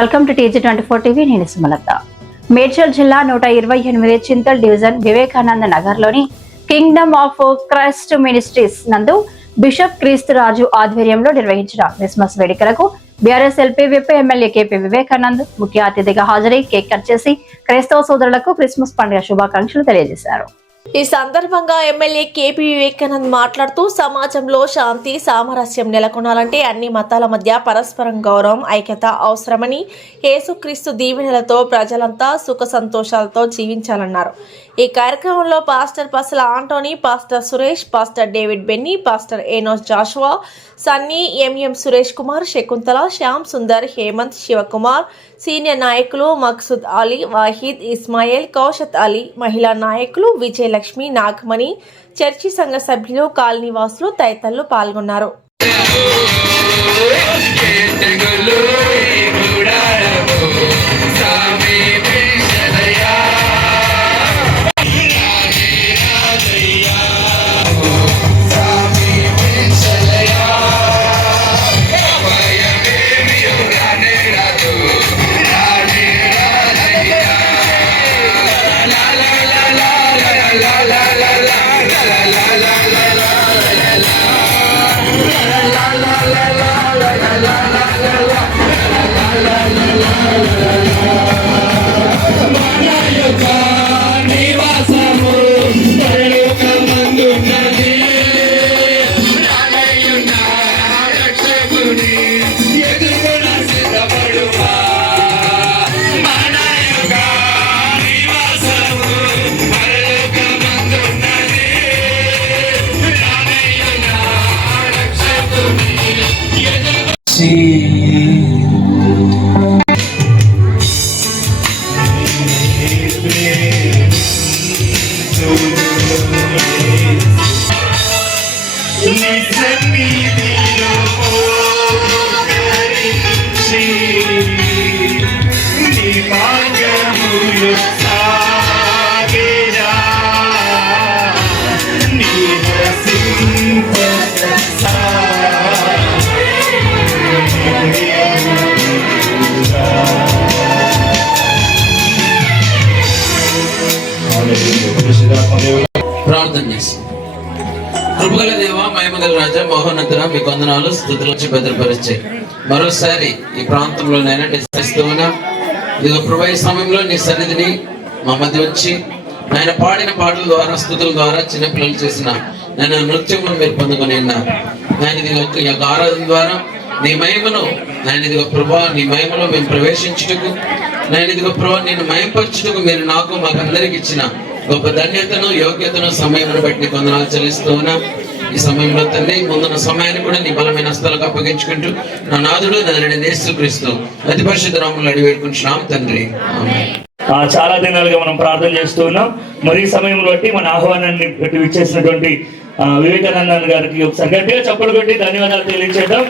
Welcome to TG24 TV. నేను సుమలత. మేడ్చల్ జిల్లా 128 Chintal division Vivekananda నగర్లోని కింగ్డమ్ ఆఫ్ క్రైస్ట్ మినిస్ట్రీస్ నందు బిషప్ క్రీస్తురాజు ఆధ్వర్యంలో నిర్వహించిన క్రిస్మస్ వేడుకలకు BRS LP whip MLA KP Vivekanand ముఖ్య అతిథిగా హాజరై కేక్ కట్ చేసి క్రైస్తవ సోదరులకు క్రిస్మస్ పండుగ శుభాకాంక్షలు తెలియజేశారు. ఈ సందర్భంగా ఎమ్మెల్యే KP వివేకానంద్ మాట్లాడుతూ సమాజంలో శాంతి సామరస్యం నెలకొనాలంటే అన్ని మతాల మధ్య పరస్పరం గౌరవం ఐక్యత అవసరమని, యేసుక్రీస్తు దీవెనలతో ప్రజలంతా సుఖ సంతోషాలతో జీవించాలన్నారు. ఈ కార్యక్రమంలో pastor Pasala Antony, pastor Suresh, pastor David Benny, pastor Enos Joshua, Sunny, MM Suresh Kumar, Shakuntala, Shyam Sundar, Hemant, Shivakumar, senior నాయకులు మక్సూద్ అలీ, వాహిద్, ఇస్మాయిల్, కౌశత్ అలీ, మహిళా నాయకులు విజయలక్ష్మి, నాగమణి, చర్చి సంఘ సభ్యులు, కాలనీవాసులు తదితరులు పాల్గొన్నారు. ప్రార్థన చేసి కృపగల దేవ మహిమగల రాజా మహోన్నతుడా మీకు వందనాలు స్తుతులు వచ్చి భద్రపరిచే మరోసారి ఈ ప్రాంతంలో నేను డిస్కరిస్తూ ఉన్నా. ఇదిగో ప్రభు ఈ సమయంలో నీ సన్నిధిని మా మధ్య వచ్చి ఆయన పాడిన పాటల ద్వారా స్తుతుల ద్వారా చిన్నపిల్లలు చేసిన నేను నృత్యమును మీరు పొందుకొని ఉన్నారు. నేను ఇదిగో ఈ యొక్క ఆరాధన ద్వారా నీ మహిమను నేను ఇదిగో ప్రభా నీ మహిమలో మేము ప్రవేశించుటకు నేను ఇదిగో ప్రభా నేను మహిమపరచుటకు మీరు నాకు మాకందరికి ఇచ్చిన గొప్ప ధన్యతను యోగ్యతను సమయమును బట్టి వందనాలు చెల్లిస్తూ ఉన్నాం. ఈ సమయంలో తండ్రి ముందున్న సమయాన్ని కూడా నీ బలమైన హస్తాలకు అప్పగించుకుంటూ నా నాథుడు నన్ను యేసుక్రీస్తు అతి పరిశుద్ధ నామములో అడిగి వేడుకుంటున్నాం తండ్రి. చాలా దినాలుగా మనం ప్రార్థన చేస్తూ ఉన్నాం. మరి ఈ సమయం బట్టి మన ఆహ్వానాన్ని బట్టి విచ్చేసినటువంటి వివేకానంద గారికి ఒకసారి గట్టిగా చప్పలు కొట్టి ధన్యవాదాలు తెలియజేద్దాం.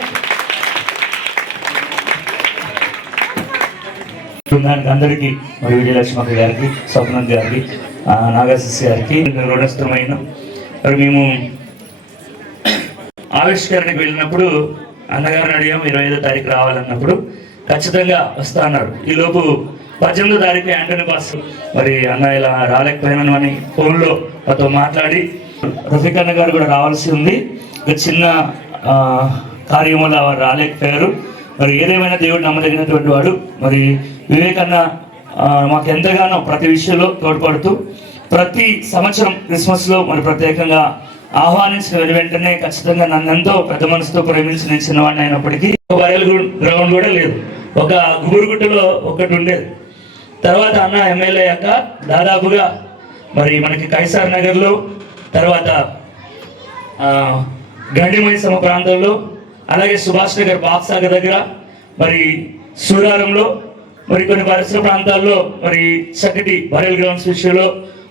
అందరికీ మరి విజయలక్ష్మి గారికి, స్వప్నం గారికి, నాగశిశి గారికి రుణస్థమైన మరి మేము ఆవిష్కరణకు వెళ్ళినప్పుడు అన్నగారిని అడిగాము 25వ తారీఖు రావాలన్నప్పుడు ఖచ్చితంగా వస్తా అన్నారు. ఈలోపు 18వ తారీఖు యాంటనీ పాస్ మరి అన్న ఇలా రాలేకపోయినాను అని ఫోన్లో నాతో మాట్లాడి రఫీక్ అన్న గారు కూడా రావాల్సి ఉంది, ఒక చిన్న కార్యం వల్ల వారు రాలేకపోయారు. మరి ఏదేమైనా దేవుడు నమ్మదగినటువంటి వాడు. మరి వివేకన్న మాకు ఎంతగానో ప్రతి విషయంలో తోడ్పడుతూ ప్రతి సంవత్సరం క్రిస్మస్లో మరి ప్రత్యేకంగా ఆహ్వానించిన వెంటనే ఖచ్చితంగా నన్ను ఎంతో పెద్ద మనసుతో ప్రేమించిన చిన్నవాడిని అయినప్పటికీ బయలు గ్రౌండ్ కూడా లేదు, ఒక గుబురుగుట్టలో ఒకటి ఉండేది. తర్వాత అన్న ఎమ్మెల్యే అయ్యాక దాదాపుగా మరి మనకి కైసార్ నగర్లో, తర్వాత గండిమైసమ్మ ప్రాంతంలో, అలాగే సుభాష్ నగర్ బాక్సాగర్ దగ్గర, మరి సూరారంలో, మరి కొన్ని పరిసర ప్రాంతాల్లో మరి చక్కటి బరెల్ గ్రౌండ్స్ విషయంలో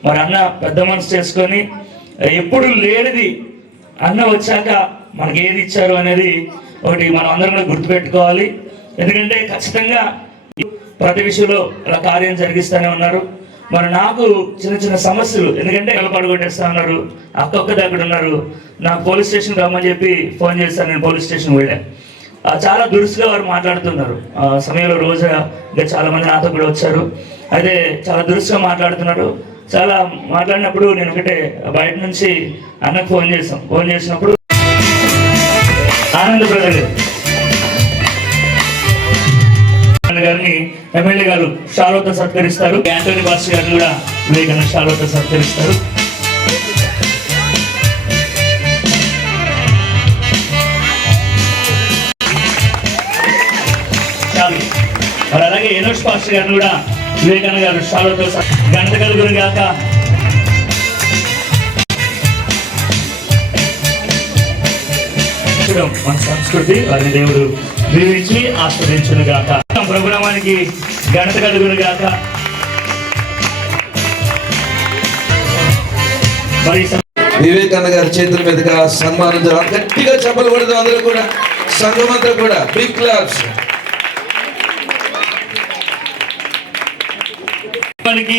మరి అన్న పెద్ద మనసు చేసుకొని ఎప్పుడు లేనిది అన్న వచ్చాక మనకి ఏది ఇచ్చారు అనేది ఒకటి మనం అందరం కూడా గుర్తుపెట్టుకోవాలి. ఎందుకంటే ఖచ్చితంగా ప్రతి విషయంలో అలా కార్యం జరిగిస్తూనే ఉన్నారు. మరి నాకు చిన్న చిన్న సమస్యలు, ఎందుకంటే పడగొట్టేస్తా ఉన్నారు, అక్కొక్క దగ్గర ఉన్నారు. నాకు పోలీస్ స్టేషన్ రమ్మని చెప్పి ఫోన్ చేస్తాను, నేను పోలీస్ స్టేషన్ వెళ్ళాను. చాలా దురుసుగా వారు మాట్లాడుతున్నారు. ఆ సమయంలో రోజా ఇంకా చాలా మంది నాతో కూడా వచ్చారు. అయితే చాలా దురుసుగా మాట్లాడుతున్నారు. చాలా మాట్లాడినప్పుడు నేను ఒకటే బయట నుంచి అన్నకు ఫోన్ చేసినప్పుడు ఆనంద బ్రదర్ గారిని ఎమ్మెల్యే గారు షాలోతో సత్కరిస్తారు. యాంటోనీ పాస్టర్ గారిని కూడా వివేకానంద షాలోతో సత్కరిస్తారు. మరి అలాగే ఎనోష్ పాస్టర్ గారిని కూడా వివేకానంద గారు షాలోతో ఘనత కలుగును గాక. మన సంస్కృతి వారిని దేవుడు దీవించి ఆస్వాదించును గాక. ప్రభునామానికి ఘనత కలుగును గాక. మరి వివేకానంద గారి చేతుల మీదుగా సన్మానం జరగాలి. గట్టిగా చెప్పలు పడదు అందరూ కూడా, సంఘం అంతా కూడా. Big claps. మనకి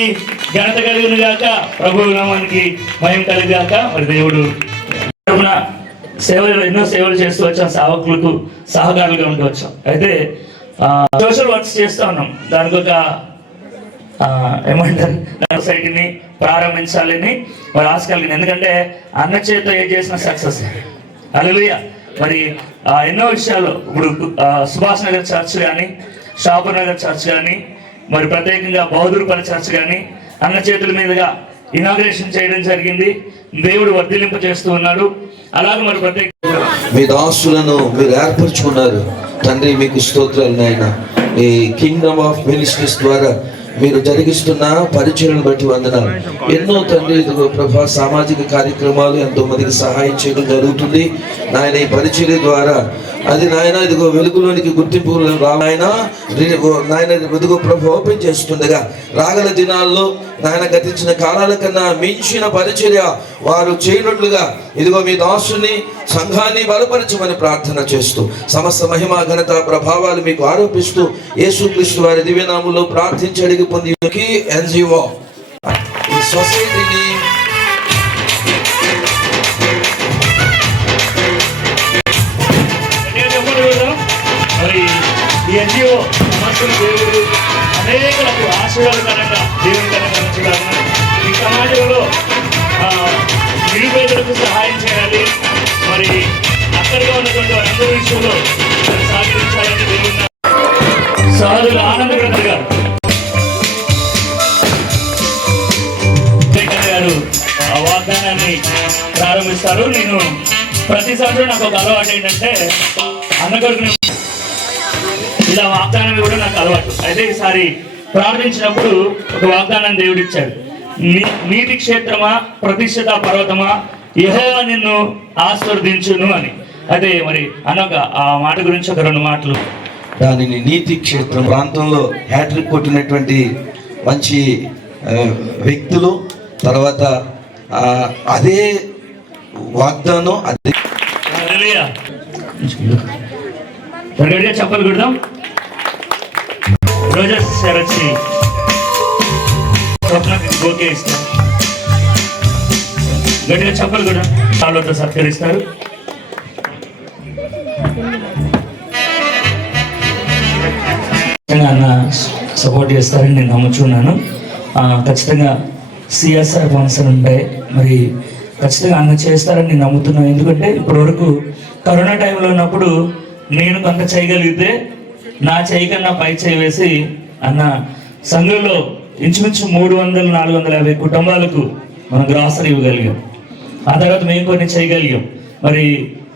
ఘనత కలుగును గాక. ప్రభు నామానికి మహిమ కలుగాక. మరి దేవుడు సేవలు ఎన్నో సేవలు చేస్తూ వచ్చాం, సేవకులకు సహకారులుగా ఉంటూ వచ్చాం. అయితే సోషల్ వర్క్స్ చేస్తూ ఉన్నాం. దానికి ఒక ఏమంటారు సొసైటీని ప్రారంభించాలని మరి ఆశ కలిగింది. ఎందుకంటే అన్న చేత ఏం చేసిన సక్సెస్. హల్లెలూయా. మరి ఎన్నో విషయాలు ఇప్పుడు సుభాష్ నగర్ చర్చ్ కానీ, షాపూర్ నగర్ చర్చ్ కానీ, మరి ప్రత్యేకంగా బహదూర్పల్లి చర్చ్ కానీ అన్న చేతుల మీదుగా ఇనాగ్రేషన్ చేయడం జరిగింది. దేవుడు వర్ధిలింప చేస్తూ ఉన్నాడు. అలాగే మరి ప్రత్యేక మీ దాసులను మీరు ఏర్పరచుకున్నారు తండ్రి, మీకు స్తోత్రాలు నాయన. ఈ కింగ్డమ్ ఆఫ్ మినిస్ట్రీస్ ద్వారా మీరు జరిగిస్తున్న పరిచయలను బట్టి వందనాలు. ఎన్నో తండ్రి ఇదిగో ప్రభా సామాజిక కార్యక్రమాలు ఎంతో మందికి సహాయం చేయడం జరుగుతుంది నాయన. ఈ పరిచర్య ద్వారా అది నాయన ఇదిగో వెలుగులోనికి గుర్తింపు నాయన ఇదిగో ప్రభు ఓపెన్ చేస్తుండగా రాగల దినాల్లో నాయన గతించిన కాలాల కన్నా మించిన పరిచర్య వారు చేయనట్లుగా ఇదిగో మీ దాసుని సంఘాన్ని బలపరచమని ప్రార్థన చేస్తూ సమస్త మహిమ ఘనత ప్రభావాలు మీకు ఆరోపిస్తూ యేసుక్రీస్తు వారి దివ్యనామంలో ప్రార్థించి అడిగి పొంది ఎన్జిఓ ఈ సొసైటీని మరి ఈ ఎన్జిఓ సమస్యలు దేవుడు అనేకలకు ఆశీర్వాదకరంగా దేవునికరంగా ఉంచగలను. ఈ సమాజంలో నిరుపేదలకు సహాయం చేయాలి. మరి అక్కడిగా ఉన్నటువంటి వారందరి విషయంలో సహకరించాలని దేవుడు సహోదరులు ఆనంద బ్రదర్ గారు గారు ఆ వాగ్దానాన్ని ప్రారంభిస్తారు. నేను ప్రతి సంవత్సరం నాకు ఒక అలవాటు ఏంటంటే అన్నగారికి ఇలా వాగ్దానం కూడా నాకు అలవాటు. అయితే ఈసారి ప్రార్థించినప్పుడు ఒక వాగ్దానం దేవుడు ఇచ్చాడు. నీతి క్షేత్రమా ప్రతిష్ఠిత పర్వతమా యెహోవా నిన్ను ఆశీర్వదించును అని. అదే మరి అన్నొక ఆ మాట గురించి ఒక రెండు మాటలు. దానిని నీతి క్షేత్రం ప్రాంతంలో హ్యాట్రిక్ కొట్టినటువంటి మంచి వ్యక్తులు, తర్వాత అదే వాగ్దానం అదే గట్టిగా చెప్పలు కొడదాం. రోజా వచ్చి ఓకే ఇస్తాం. గట్టిగా చెప్పలు కూడా వాళ్ళతో సత్కరిస్తారు. అన్న సపోర్ట్ చేస్తారని నేను నమ్ముచున్నాను. ఖచ్చితంగా సిఎస్ఆర్ ఫంక్షన్ ఉంటాయి, మరి ఖచ్చితంగా అన్న చేస్తారని నేను నమ్ముతున్నాను. ఎందుకంటే ఇప్పటివరకు కరోనా టైంలో ఉన్నప్పుడు నేను కొంత చేయగలిగితే నా చేయి కన్నా పై చేయి వేసి అన్న సంఘంలో ఇంచుమించు 300-450 కుటుంబాలకు మనం గ్రాసరీ ఇవ్వగలిగాం. ఆ తర్వాత మేము కొన్ని చేయగలిగాం. మరి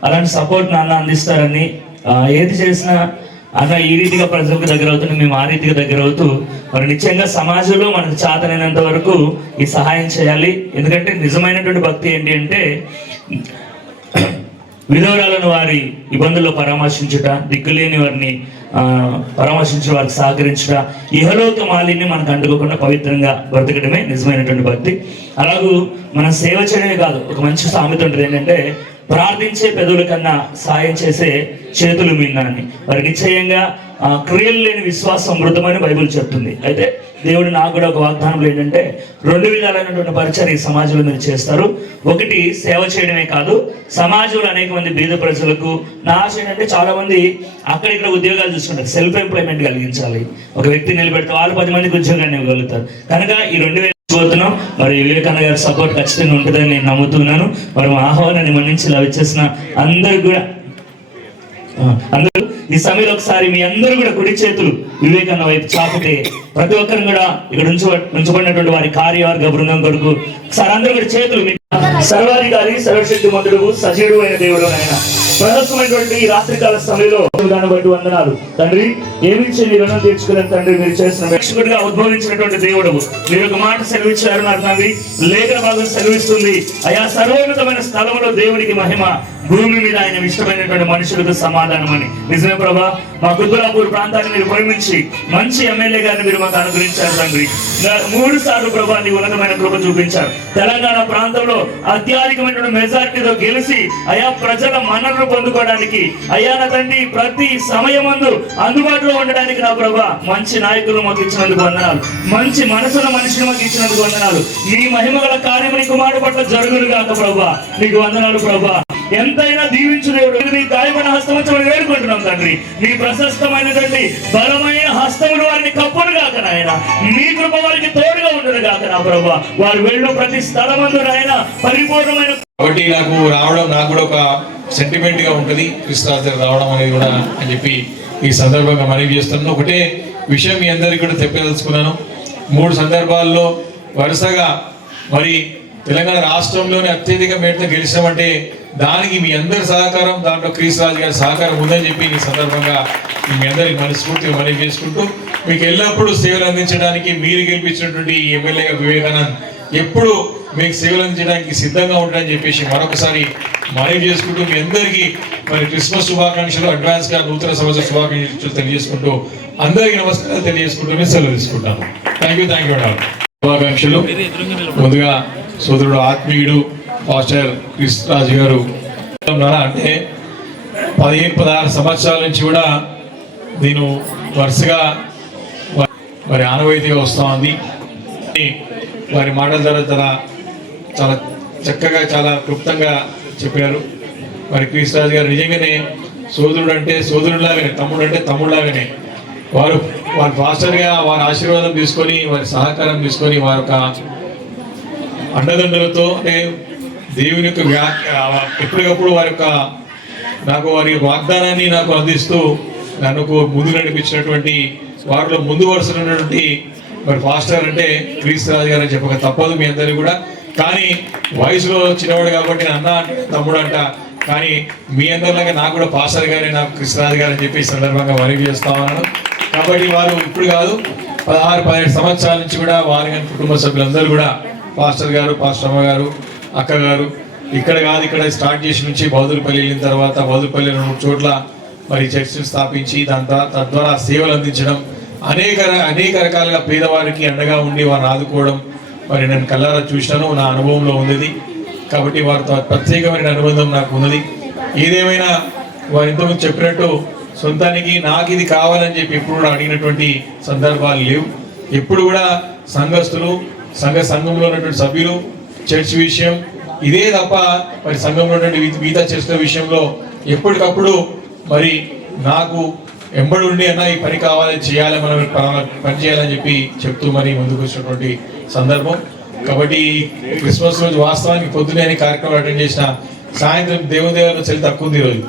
అలాంటి సపోర్ట్ నాన్న అందిస్తారని, ఏది చేసినా అన్న ఈ రీతిగా ప్రజలకు దగ్గర అవుతుంది, మేము ఆ రీతిగా దగ్గర అవుతూ మరి నిశ్చయంగా సమాజంలో మనకు చేతనైనంత వరకు ఈ సహాయం చేయాలి. ఎందుకంటే నిజమైనటువంటి భక్తి ఏంటి అంటే విధవరాలను వారి ఇబ్బందుల్లో పరామర్శించుట, దిక్కులేని వారిని పరామర్శించడం, వారికి సహకరించుట, ఇహలోక మాలిన్యం మనకు అంటుకోకుండా పవిత్రంగా బ్రతకడమే నిజమైనటువంటి భక్తి. అలాగూ మనం సేవ చేయడమే కాదు, ఒక మంచి సామెత ఉంటుంది ఏంటంటే ప్రార్థించే పెదవుల కన్నా సాయం చేసే చేతులు మిన్న అని. మరి నిశ్చయంగా క్రియలు లేని విశ్వాసం మృతమని బైబిల్ చెప్తుంది. అయితే దేవుడు నాకు కూడా ఒక వాగ్దానంలో ఏంటంటే 2 విధాలైనటువంటి పరిచయం ఈ సమాజంలో మీరు చేస్తారు. ఒకటి, సేవ చేయడమే కాదు, సమాజంలో అనేక మంది బీద ప్రజలకు, నా ఆశ ఏంటంటే చాలా మంది అక్కడిక్కడ ఉద్యోగాలు చూసుకుంటారు, సెల్ఫ్ ఎంప్లాయ్మెంట్ కలిగించాలి. ఒక వ్యక్తి నిలబెడితే వాళ్ళు 10 మందికి ఉద్యోగాన్ని ఇవ్వగలుగుతారు. కనుక ఈ 2000 పోతున్నాం. మరి వివేకానంద గారి సపోర్ట్ ఖచ్చితంగా ఉంటుందని నేను నమ్ముతున్నాను. మరి మా ఆహ్వానాన్ని మన్నించి ఇలా వచ్చేసిన అందరు కూడా అందరూ ఈ సమయంలో ఒకసారి మీ అందరూ కూడా కుడి చేతులు వివేకానంద వైపు చాపితే ప్రతి ఒక్కరు కూడా ఇక్కడ ఉంచబడినటువంటి వారి కార్యవర్గ బృందం కొరకు ఒకసారి అందరూ కూడా చేతులు, సర్వాధికారి సర్వశక్తి మంతుడు సజీవుడు అయిన దేవుడు ఆయన ప్రదర్శనమైనటువంటి ఈ రాత్రికాల సమయంలో దాన్ని బట్టి వందనాలు తండ్రి. ఏమిచ్చి నీ రుణం తీర్చుకునే తండ్రి, మీరు చేసిన రక్షకుడిగా ఉద్భవించినటువంటి దేవుడు మీరు ఒక మాట సెలవిచ్చారు నాకు తండ్రి. లేఖన భాగం సెలవిస్తుంది, అయా సర్వోన్నతమైన స్థలంలో దేవునికి మహిమ, భూమి మీద ఆయన ఇష్టమైనటువంటి మనుషులకు సమాధానం అని. నిజమే ప్రభా, మా కుర్బులాపూర్ ప్రాంతాన్ని మీరు ప్రేమించి మంచి ఎమ్మెల్యే గారిని మీరు మాకు అనుగ్రహించారు తండ్రి. 3 సార్లు ప్రభా నీ ఉన్నతమైన కృప చూపించారు. తెలంగాణ ప్రాంతంలో అత్యధికమైనటువంటి మెజారిటీతో గెలిచి అయా ప్రజల మన్ననలు పొందుకోవడానికి, అయ్యా నా తండ్రి ప్రతి సమయమందు అందుబాటులో ఉండడానికి నా ప్రభా మంచి నాయకులు మాకు ఇచ్చినందుకు వందనాలు, మంచి మనసున్న మనిషిని మాకు ఇచ్చినందుకు వందనాలు. మీ మహిమగల కార్యము నీ కుమారుడు పట్ల జరుగును గాక ప్రభా, నీకు వందనాలు ప్రభా. ఎంతైనా దీవించు దేవుడు, నీ గాయమైన హస్తము వేడుకుంటున్నాం తండ్రి. నీ ప్రశస్తమైనటువంటి బలమైన హస్తములు వారిని కప్పును గాక నాయన, నీ కృప వారికి తోడుగా ఉండదు గాక నా ప్రభా. వారు వెళ్ళు ప్రతి స్థలమందు నాయన పరిపూర్ణమైన. కాబట్టి నాకు కూడా ఒక సెంటిమెంట్ గా ఉంటుంది క్రిస్మస్ దగ్గర రావడం అనేది కూడా అని చెప్పి ఈ సందర్భంగా మనవి చేస్తున్నాను. ఒకటే విషయం మీ అందరికీ కూడా చెప్పదలుచుకున్నాను. 3 సందర్భాల్లో వరుసగా మరి తెలంగాణ రాష్ట్రంలోనే అత్యధిక మేరతో గెలిచామంటే దానికి మీ అందరి సహకారం, దాంట్లో క్రీస్తురాజు గారి సహకారం ఉందని చెప్పి ఈ సందర్భంగా మీ అందరికి మనస్ఫూర్తిగా మనవి చేసుకుంటూ, మీకు ఎల్లప్పుడూ సేవలు అందించడానికి మీరు గెలిపించినటువంటి ఎమ్మెల్యేగా వివేకానంద్ ఎప్పుడు మీకు సేవలు అందించడానికి సిద్ధంగా ఉంటారని చెప్పేసి మరొకసారి మనవి చేసుకుంటూ, మీ అందరికీ మరి క్రిస్మస్ శుభాకాంక్షలు, అడ్వాన్స్ గా నూతన సంవత్సర శుభాకాంక్షలు తెలియజేసుకుంటూ అందరికీ నమస్కారాలు తెలియజేసుకుంటూ నేను సెలవు తీసుకుంటాను. థ్యాంక్ యూ శుభాకాంక్షలు. ముందుగా సోదరుడు ఆత్మీయుడు పాస్టర్ క్రిస్రాజు గారు అంటే 15-16 సంవత్సరాల నుంచి కూడా నేను వరుసగా మరి ఆనవాయితీగా వస్తూ ఉంది. వారి మాటల ద్వారా చాలా చక్కగా చాలా క్లుప్తంగా చెప్పారు. మరి క్రిస్రాజు గారు నిజంగానే సోదరుడు అంటే సోదరుడిలాగానే, తమ్ముడు అంటే తమ్ముడులాగానే వారి పాస్టర్గా వారి ఆశీర్వాదం తీసుకొని, వారి సహకారం తీసుకొని, వారి యొక్క అండదండలతో అంటే దేవుని యొక్క ఎప్పటికప్పుడు వారి వాగ్దానాన్ని నాకు అందిస్తూ నన్ను ముందు నడిపించినటువంటి వారిలో ముందు వరుసలో ఉన్నటువంటి మరి పాస్టర్ అంటే క్రీస్తురాజు గారు అని చెప్పక తప్పదు మీ అందరికీ కూడా. కానీ వయసులో చిన్నవాడు కాబట్టి అన్న అంటే తమ్ముడు అంట, కానీ మీ అందరిలాగా నాకు కూడా పాస్టర్ గారే నాకు క్రీస్తురాజు గారు అని చెప్పి సందర్భంగా మనవి చేస్తా ఉన్నాను. కాబట్టి వారు ఇప్పుడు కాదు 16-17 సంవత్సరాల నుంచి కూడా వారి కుటుంబ సభ్యులందరూ కూడా పాస్టర్ గారు, పాస్టర్ అమ్మ గారు, అక్క గారు ఇక్కడ కాదు ఇక్కడ స్టార్ట్ చేసి నుంచి బౌదులపల్లి వెళ్ళిన తర్వాత బౌదులపల్లి 2 చోట్ల మరి చర్చలు స్థాపించి తద్వారా సేవలు అందించడం, అనేక రకాలుగా పేదవారికి అండగా ఉండి వారిని ఆదుకోవడం మరి నేను కళ్ళారా చూసినాను, నా అనుభవంలో ఉంది. కాబట్టి వారితో ప్రత్యేకమైన అనుబంధం నాకు ఉన్నది. ఏదేమైనా వారు ఇంతకుముందు చెప్పినట్టు సొంతానికి నాకు ఇది కావాలని చెప్పి ఎప్పుడు కూడా అడిగినటువంటి సందర్భాలు లేవు. ఎప్పుడు కూడా సంఘస్థులు, సంఘంలో ఉన్నటువంటి సభ్యులు, చర్చ్ విషయం ఇదే తప్ప మరి సంఘంలో ఉన్నటువంటి మిగతా చర్చల విషయంలో ఎప్పటికప్పుడు మరి నాకు ఎంబడి ఉండి అన్న ఈ పని కావాలి, చేయాలి, మనం పని చేయాలని చెప్పి చెప్తూ మరి ముందుకు వచ్చినటువంటి సందర్భం. కాబట్టి క్రిస్మస్ రోజు వాస్తవానికి పొద్దునే కార్యక్రమం అటెండ్ చేసిన, సాయంత్రం దేవుదేవులు చలి తక్కువ ఉంది. ఈరోజు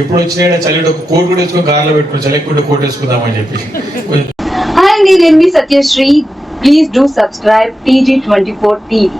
ఎప్పుడు వచ్చినా చలిలో ఒక కోట్ కూడా వేసుకొని కార్లో పెట్టుకుని చలికుండా కోట్ వేసుకుందామని చెప్పి. Hi, నేను మీ Satyasri. Please do subscribe TG24 TV.